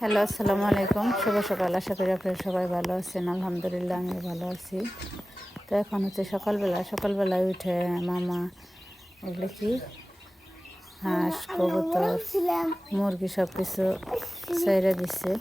Hello, আসসালামু আলাইকুম। শুভ সকাল। আশা করি আপনারা সবাই ভালো আছেন। আলহামদুলিল্লাহ আমি ভালো আছি। তো এখন হচ্ছে সকালবেলায় উঠে মামা এগুলো কি হাঁস, কবুতর, মুরগি সব কিছু ছেড়ে দিচ্ছে।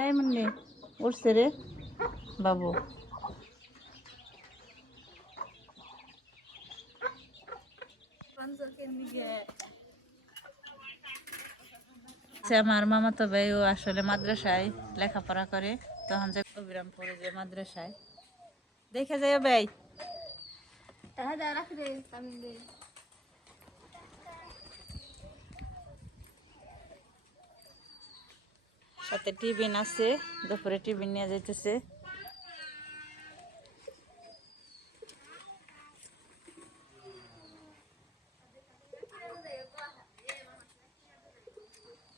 এই মুন্নি উঠছে রে বাবু। আমার মামা তো ভাই ও আসলে মাদ্রাসায় লেখাপড়া করে, তখন যে অবিরামপুরে যে মাদ্রাসায় দেখে যাই ভাই। সাথে টিফিন আছে, দুপুরে টিফিন নিয়ে যাইতেছে।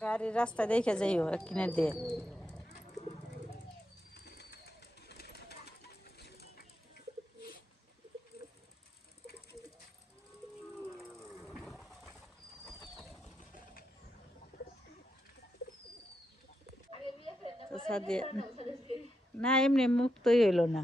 গাড়ির রাস্তা দেখে যাইও এক কিনে দিয়ে। না এমনি মুক্তই হইল না।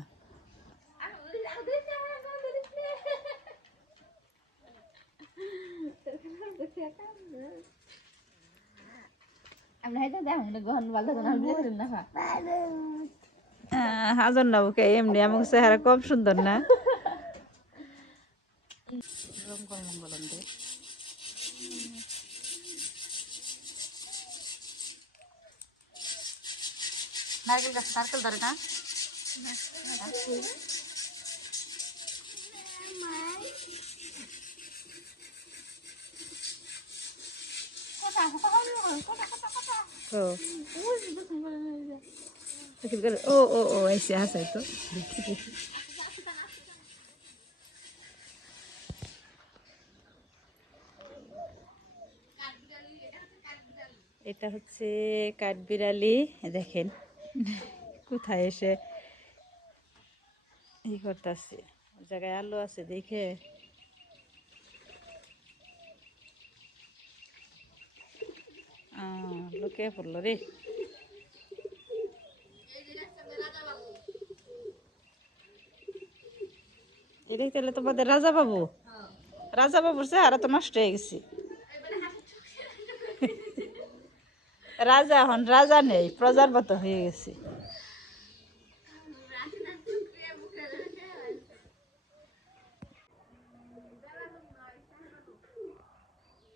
হাজন না বুকে এমনি আমাকে চেহারা কম সুন্দর না। নারকেল গাছ নারকেল ধরে না। ও ও ও এসে হাসাই তো। এটা হচ্ছে কাঠবিড়ালি, দেখেন কোথায় এসে ই করতেছে। জায়গায় আলো আছে দেখে লোকে পড়লো রে। এদিক তাহলে তোমাদের রাজা বাবু, রাজা বাবুর চেহারা তো নষ্ট হয়ে গেছে। রাজা এখন রাজা নেই, প্রজার মতো হয়ে গেছে।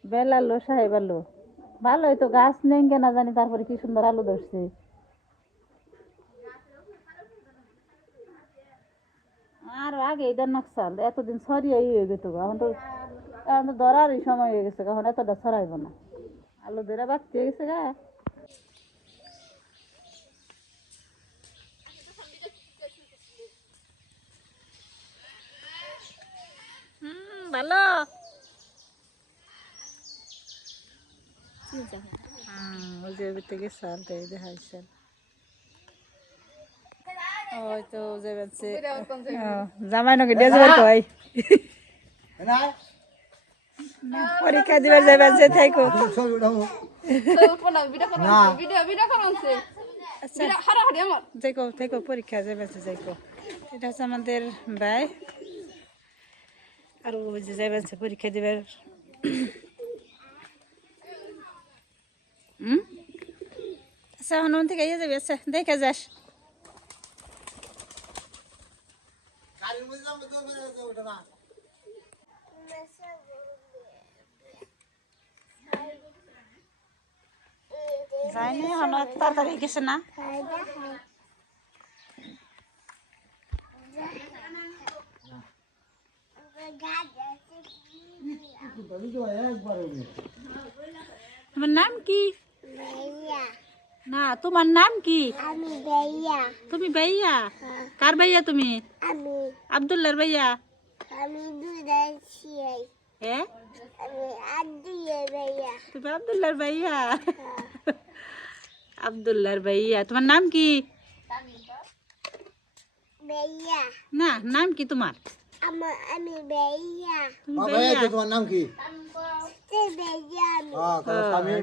বেলালো সাহেব আলো ভালো হয়তো, গাছ নেই কেনা জানি, তারপরে কি সুন্দর আলো ধরছে। আর আগে এটা নকশাল এতদিন ছড়িয়ে হয়ে গেত, এখন তো ধরারই সময় হয়ে গেছে, এখন এতটা ছড়াইব না, আলো ধরে বাড়তে গেছে গা। ভালো ওই যে থেকে সাল দেখাইছে। ওই তো জামাই নাকি দিয়ে যাবার কয় পরীক্ষা দিবার যাইবার যে থাইকো। যাইকো থাইকো পরীক্ষা যাইবার যাইকো। এটা হচ্ছে আমাদের ভাই, আর ওই যে যাইবার পরীক্ষা দিবার। আচ্ছা হনুমান থেকে ইয়ে যাবি, আচ্ছা দেখে যাস। যায়নি এখনো তাড়াতাড়ি গেছে না তোমার নাম কি না তোমার নাম কি তুমি ভাইয়া কার ভাইয়া তুমি আব্দুল্লাহর ভাইয়া হ্যাঁ তুমি আব্দুল্লাহর ভাইয়া আব্দুল্লাহর ভাইয়া তোমার নাম কি না নাম কি তোমার আমি ভাইয়া তুমি ভাইয়া ভাইয়া তোমার নাম কি?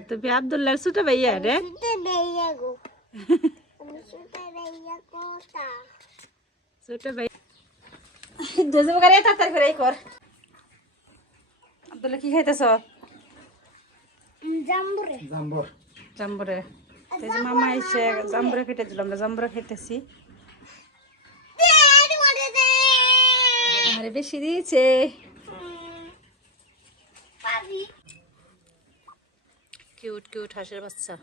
তুমি আব্দুল্লাহর ছোট ভাইয়া রে ছোট ভাই দুজো করে তাড়াতাড়ি করে কর আব্দুল্লাহ কি খাইতেছ জাম্বর জাম্বুরে এই যে মামা এসে জাম্বুরে কেটে দিলাম আমরা জাম্বুরে খাইতেছি আরে বেশি দিয়েছে কিউট কিউট হাঁসের বাচ্চা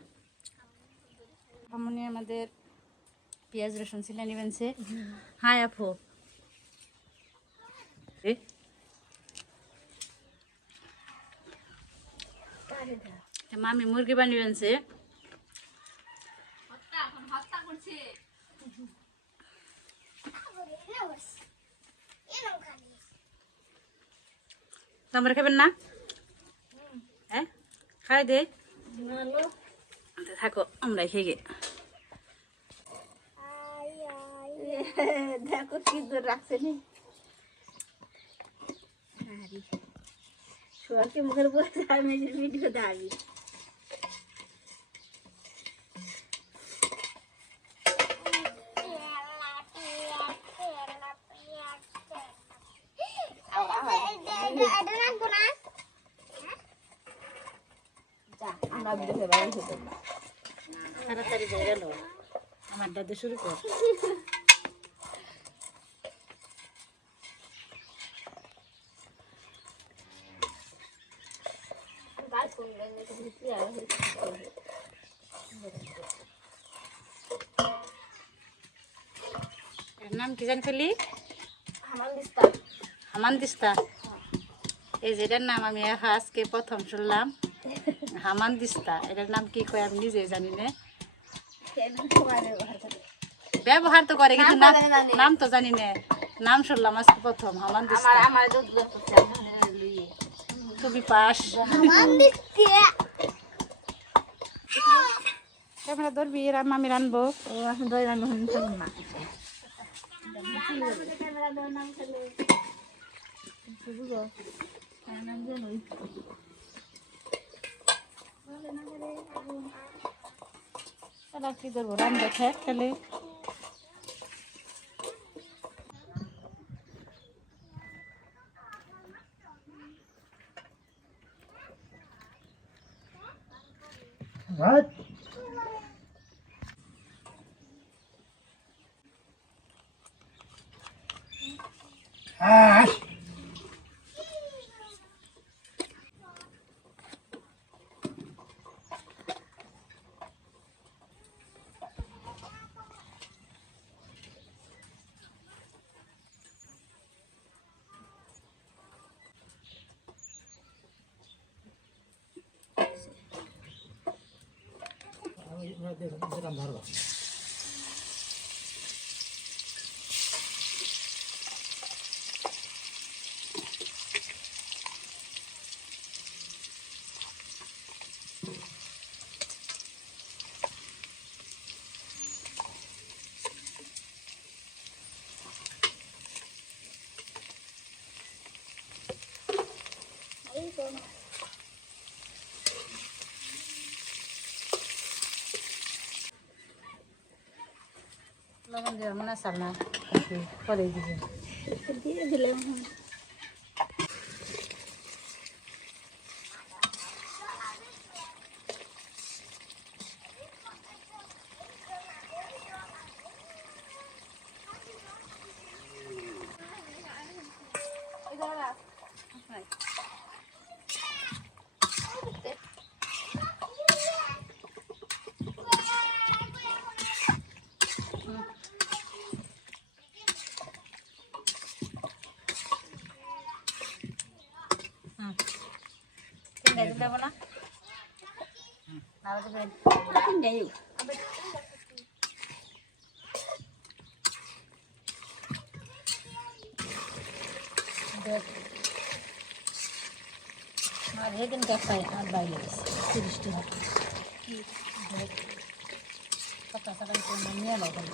আমনি আমাদের পেঁয়াজ রসুন ছিলে নিবেনছে হাই আপু মামি মুরগি বানিয়েছে তোমরা খাবেন না হ্যাঁ খাই দে থাকো আমরা খেয়ে গে দেখো কি দূর রাখছে নি শোয়াকে মুখের বসে আমি ভিডিও দাবি তাড়াতাড়ি যাই গেল আমার দাদা শুরু কর নাম কি জানি ফেলি হামান দিস্তা এই যেটার নাম আমি আজকে প্রথম শুনলাম হামান দিস্তা এটার নাম কি কয় আমি নিজে জানি না ব্যবহার তো করে কিন্তু নাম তো জানি না নাম শুনলাম আজকে প্রথম হামান দিস্তা তুমি পাস ক্যামেরা ধরবি আমি রানবো কি ধরবো রান দেখে তাহলে What? লবণ দেওয়ার মনে আছে না পরে দিয়ে দিলাম দিলে হবে না আর দেবেন দেখ আর যেদিন দেখায় আর বাইরে 30 টাকা কথা সারা নিয়ে নেবেন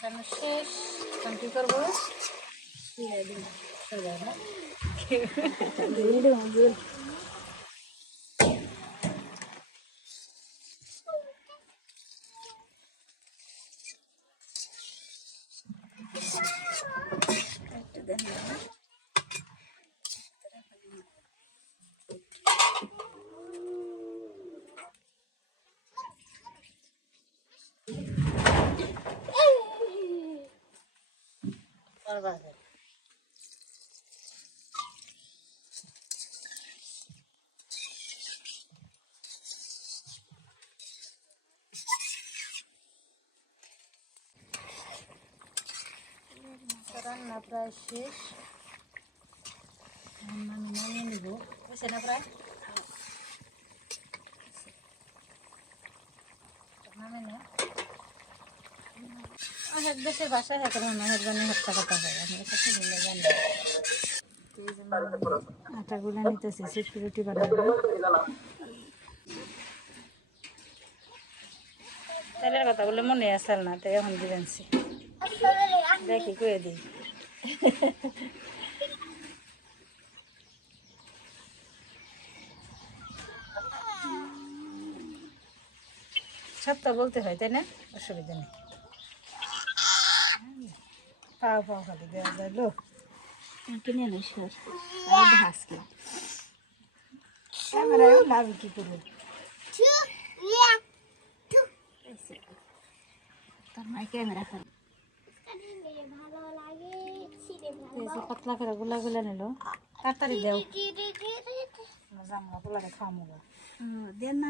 সামনে শেষ এখন কি করবো রান্না প্রায় শেষ আমি নামিয়ে নিব বুঝছে না প্রায় নামে না এক দেশের ভাষায় এক রান্না হেরবানি হত্যা কথা হয় আমি এটা খুব জানি আটাগুলো নিতেছি সিকিউরিটি বানাবো তেলের কথা বলে মনে আসল না তাই এখন দিবেনছি দেখি কয়ে দিই সবটা বলতে হয় তাই না অসুবিধা নেই পাও পাও খালি দেওয়া যায় লো কিনে নিস হাসকে ক্যামেরায় লাভ কি করবো তোর মাই ক্যামেরা খালি পাতলা করে গুলা গুলা নিল তাড়াতাড়ি দেও জামা গুলাকে খামো দেন না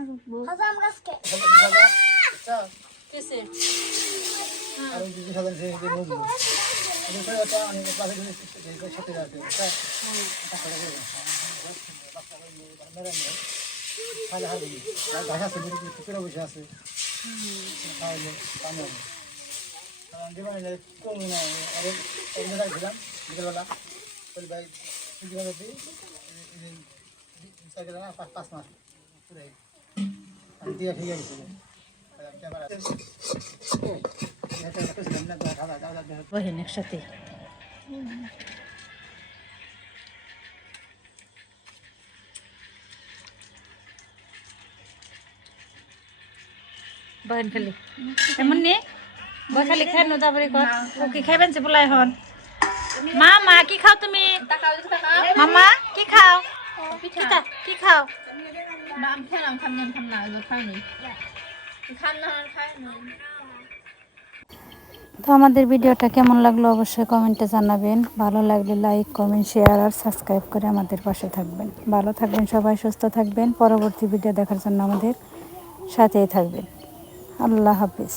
কিসে আর ওই যে সাধারণ সেই মুভি আমি তো এটা অনেক পাশে যে সাথে আছে খালি হারবি ভাষা আছে পুরো বসে আছে খাইলে পানি হবে জীবনে কম না আর অন্য ছিলাম বিকেলবেলা বলি ভাই জীবনে সাইকেল না 5 মাস পুরো আমি দিয়ে ঠিক আছে বহেন একসাথে বহেন খালি এমন নে বই খালি খাই নো তারপরে ও কি খাইবেন যে বলাই হন মা মা কি খাও তুমি মামা কি খাও কি খাও নাম খেলাম খাম না খাইনি খাম না খাইনি। তো আমাদের ভিডিওটা কেমন লাগলো অবশ্যই কমেন্টে জানাবেন ভালো লাগলে লাইক কমেন্ট শেয়ার আর সাবস্ক্রাইব করে আমাদের পাশে থাকবেন ভালো থাকবেন সবাই সুস্থ থাকবেন পরবর্তী ভিডিও দেখার জন্য আমাদের সাথেই থাকবেন আল্লাহ হাফিজ।